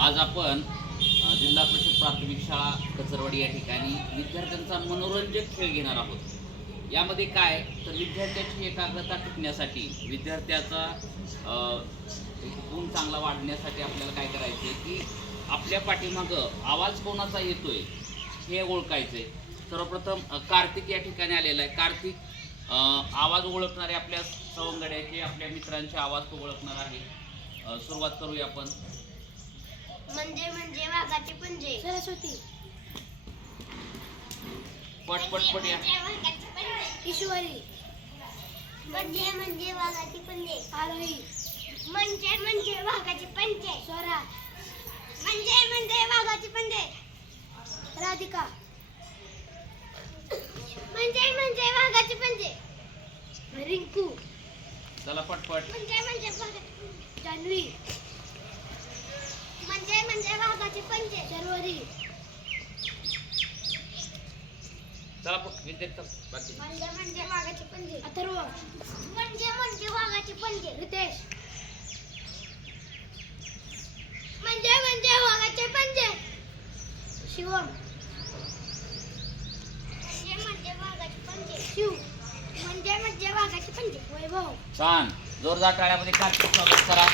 आज आपण जिल्हा परिषद प्राथमिक शाळा कचरवाडी या ठिकाणी विद्यार्थ्यांचा मनोरंजक खेळ घेणार आहोत। यामध्ये काय तर विद्यार्थ्याची एकाग्रता टिकण्यासाठी, विद्यार्थ्याचा गुण चांगला वाढण्यासाठी आपल्याला काय करायचं आहे की आपल्या पाठीमागं आवाज कोणाचा येतोय हे ओळखायचे। सर्वप्रथम कार्तिक या ठिकाणी आलेला आहे। कार्तिक आवाज ओळखणारे आपल्या सवंगड्याचे, आपल्या मित्रांचे आवाज तो ओळखणार आहे। सुरुवात करूया आपण। म्हणजे वाघाचे पंजे। सरस्वती। पट या। ईश्वरी। म्हणजे वाघाचे पंजे। आरोही। म्हणजे वाघाचे पंजे। स्वरा। म्हणजे वाघाचे पंजे। राधिका। म्हणजे वाघाचे पंजे। रिंकू। चला पटपट। म्हणजे जान्हवी। म्हणजे वाघाचे पंजे। शर्वरी। चला विद्यार्थी बाकी। म्हणजे वाघाचे पंजे। अथर्व। म्हणजे वाघाचे पंजे। रितेश। म्हणजे वाघाचे पंजे। शिवम। म्हणजे वाघाचे पंजे। शिव। म्हणजे वाघाचे पंजे। वैभव। छान, जोरदार टाळ्यामध्ये कार्तिक स्वागत करा।